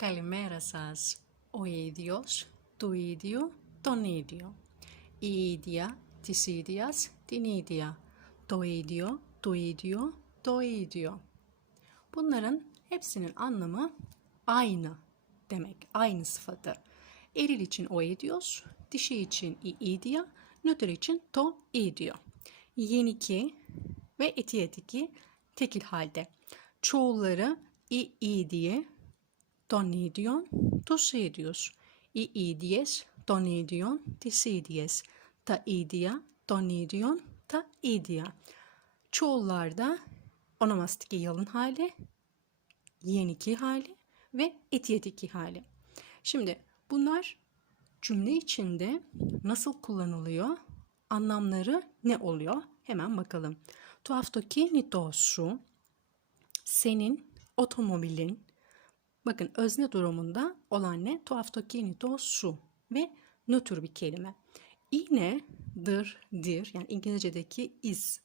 Καλημέρα σας. Ο ίδιος, του ίδιου, τον ίδιο. Η ίδια, της ίδιας, την ίδια. Το ίδιο, του ίδιου, το ίδιο. Bunların hepsinin anlamı aynı demek. Aynı sıfatı. Eril için o idios, dişi için i idia, nötr için to idio. Yeniki ve eti etiki tekil halde. Çoğulları i i diye τον ίδιον τους ίδιους. Οι ίδιες των ίδιων τις ίδιες. Τα ίδια των ίδιων τα ίδια. Çoğullarda onomastiki yalın hali, yeniki hali ve etiyetiki hali. Şimdi bunlar cümle içinde nasıl kullanılıyor? Anlamları ne oluyor? Hemen bakalım. Tuhaftaki nitosu senin otomobilin Bakın özne durumunda olan ne? Tuhaftokeni do su ve nötr bir kelime. İne, dır, dir yani İngilizce'deki is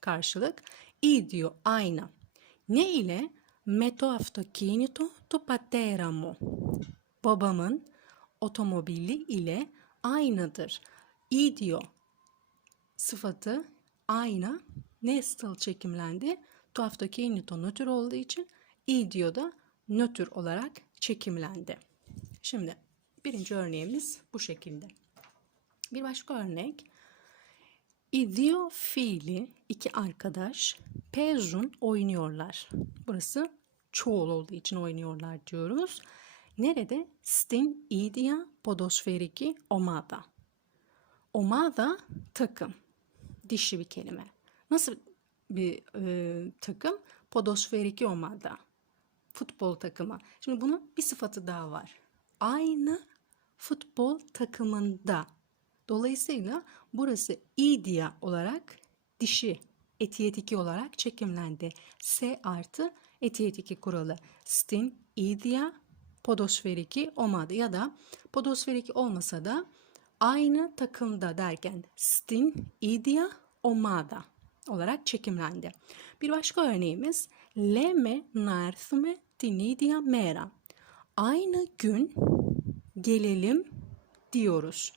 karşılık. i diyor ayna. Ne ile? Metoaftokinito to pateramo. Babamın otomobili ile aynadır. İ diyor sıfatı ayna. Ne stıl çekimlendi? Tuhaftokini to nötr olduğu için i diyor da nötr olarak çekimlendi. Şimdi birinci örneğimiz bu şekilde. Bir başka örnek. İdio fiili iki arkadaş pezun oynuyorlar. Burası çoğul olduğu için oynuyorlar diyoruz. Nerede? Stin idia podosferiki omada. Omada takım. Dişi bir kelime. Nasıl bir e, takım? Podosferiki omada. Futbol takımı. Şimdi bunun bir sıfatı daha var. Aynı futbol takımında. Dolayısıyla burası idia olarak dişi etiyetiki olarak çekimlendi. S artı etiyetiki kuralı. Stin idia podosferiki olmadı ya da podosferiki olmasa da aynı takımda derken stin idia omada olarak çekimlendi. Bir başka örneğimiz Leme narthme dinidya mera. Aynı gün gelelim diyoruz.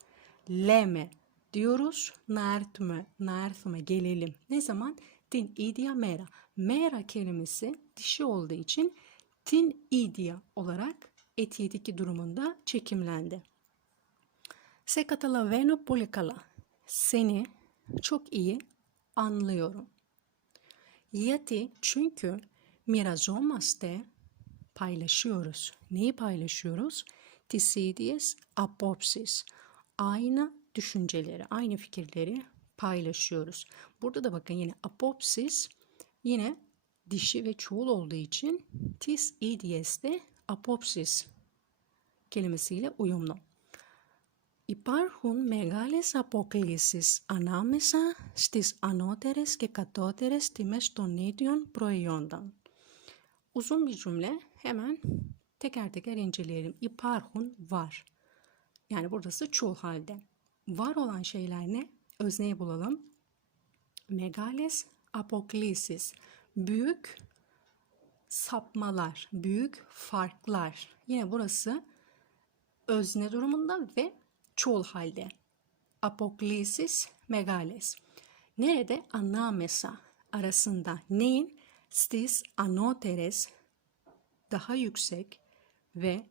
Leme diyoruz. Narthme, narthme gelelim. Ne zaman? Din idya mera. Mera kelimesi dişi olduğu için tin idya olarak etiyedeki durumunda çekimlendi. Se catalaveno polikala. Seni çok iyi anlıyorum. Yeti çünkü mirazomaste paylaşıyoruz. Neyi paylaşıyoruz? Tisidies apopsis. Aynı düşünceleri, aynı fikirleri paylaşıyoruz. Burada da bakın yine apopsis yine dişi ve çoğul olduğu için tis idies de apopsis kelimesiyle uyumlu. Υπάρχουν μεγάλες αποκλήσεις ανάμεσα στις ανώτερες και κατώτερες τιμές των ίδιων προϊόντων. Uzun bir cümle hemen teker teker inceleyelim. İparhun var. Yani burası çoğul halde. Var olan şeyler ne? Özneyi bulalım. Megales apoklisis. Büyük sapmalar, büyük farklar. Yine burası özne durumunda ve çoğul halde. Apoklisis megales. Nerede? Anamesa arasında. Neyin? Stis anoteres daha yüksek ve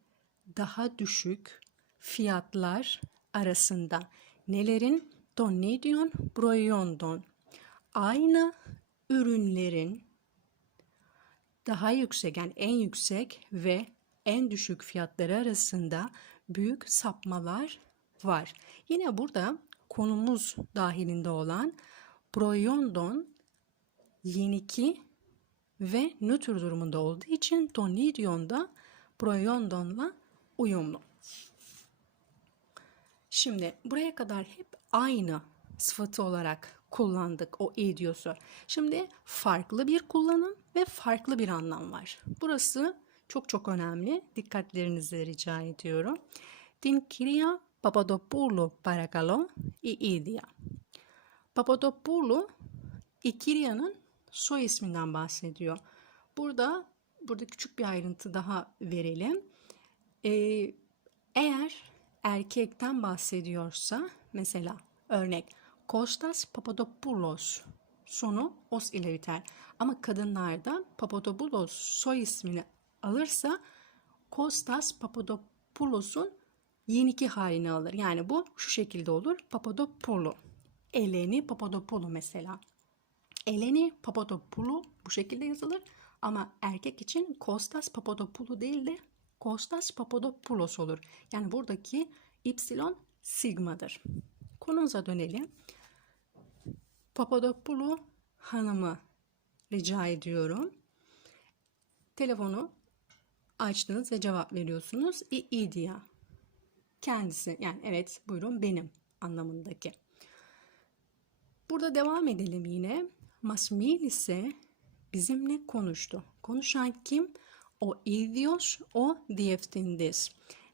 daha düşük fiyatlar arasında. Nelerin? Tonidyon, broyondon. Aynı ürünlerin daha yüksek yani en yüksek ve en düşük fiyatları arasında büyük sapmalar var. Yine burada konumuz dahilinde olan proyondon, yeniki ve nötr durumunda olduğu için donidyon da proyondonla uyumlu. Şimdi buraya kadar hep aynı sıfatı olarak kullandık o idiosu. Şimdi farklı bir kullanım ve farklı bir anlam var. Burası çok çok önemli. Dikkatlerinizi rica ediyorum. Dinkiria κυρία Papadopoulou παρακαλώ η ίδια. Papadopoulou İkirya'nın soy isminden bahsediyor. Burada burada küçük bir ayrıntı daha verelim. Ee, eğer erkekten bahsediyorsa mesela örnek Kostas Papadopoulos sonu os ile biter. Ama kadınlarda Papadopoulos soy ismini alırsa Kostas Papadopoulos'un yeniki halini alır. Yani bu şu şekilde olur. Papadopoulou. Eleni Papadopoulou mesela. Eleni Papadopoulou bu şekilde yazılır. Ama erkek için Kostas Papadopoulou değil de Kostas Papadopoulos olur. Yani buradaki Y sigmadır. Konumuza dönelim. Papadopoulou hanımı rica ediyorum. Telefonu açtınız ve cevap veriyorsunuz. İ, iyi diye kendisi. Yani evet buyurun benim anlamındaki. Burada devam edelim yine. Masmil ise bizimle konuştu. Konuşan kim? O idios, o diyeftindiz.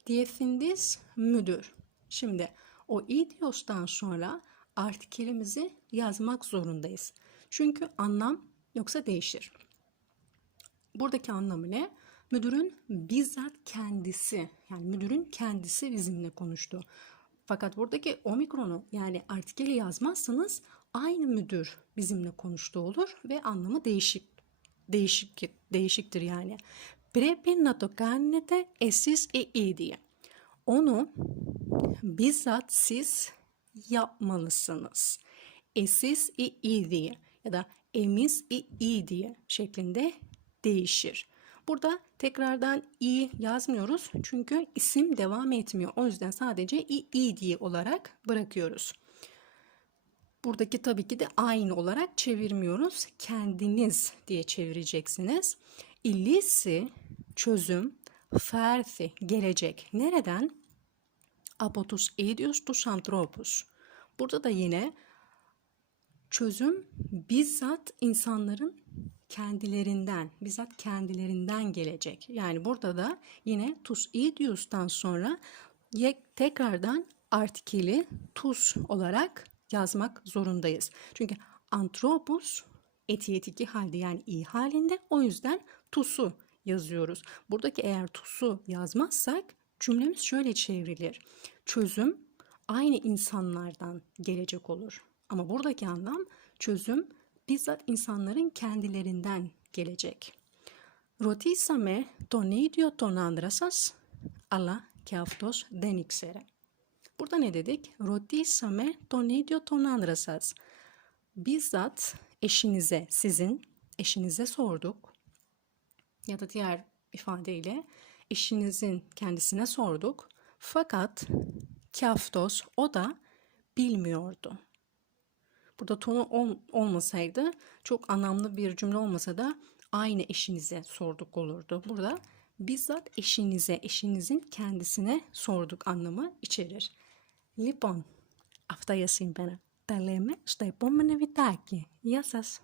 Diyeftindiz müdür. Şimdi o idios'tan sonra artikelimizi yazmak zorundayız. Çünkü anlam yoksa değişir. Buradaki anlamı ne? Müdürün bizzat kendisi yani müdürün kendisi bizimle konuştu. Fakat buradaki omikronu yani artikeli yazmazsanız aynı müdür bizimle konuştu olur ve anlamı değişik değişik değişiktir yani. Πρέπει να το κάνετε εσείς οι ίδιοι. Onu bizzat siz yapmalısınız. Esis i iyi ya da emiz i iyi şeklinde değişir. Burada tekrardan i yazmıyoruz çünkü isim devam etmiyor. O yüzden sadece i iyi diye olarak bırakıyoruz. Buradaki tabii ki de aynı olarak çevirmiyoruz. Kendiniz diye çevireceksiniz. İllisi çözüm, ferthi gelecek. Nereden? Apotus edius tus antropus. Burada da yine çözüm bizzat insanların kendilerinden, bizzat kendilerinden gelecek. Yani burada da yine tus idius'tan sonra tekrardan artikeli tus olarak yazmak zorundayız. Çünkü antropos etiyetiki halde yani iyi halinde o yüzden tusu yazıyoruz. Buradaki eğer tusu yazmazsak cümlemiz şöyle çevrilir. Çözüm aynı insanlardan gelecek olur. Ama buradaki anlam çözüm bizzat insanların kendilerinden gelecek. Ρωτήσαμε τον ίδιο τον άντρα σας, αλλά και αυτός δεν ήξερε. Burada ne dedik? Ρωτήσαμε τον ίδιο τον άντρα σας. Bizzat eşinize, sizin eşinize sorduk. Ya da diğer ifadeyle eşinizin kendisine sorduk. Fakat kaftos o da bilmiyordu. Burada tonu ol, olmasaydı çok anlamlı bir cümle olmasa da aynı eşinize sorduk olurdu. Burada bizzat eşinize, eşinizin kendisine sorduk anlamı içerir. Λοιπόν, αυτά για σήμερα. Τα λέμε στο επόμενο βιντεάκι. Γεια σας!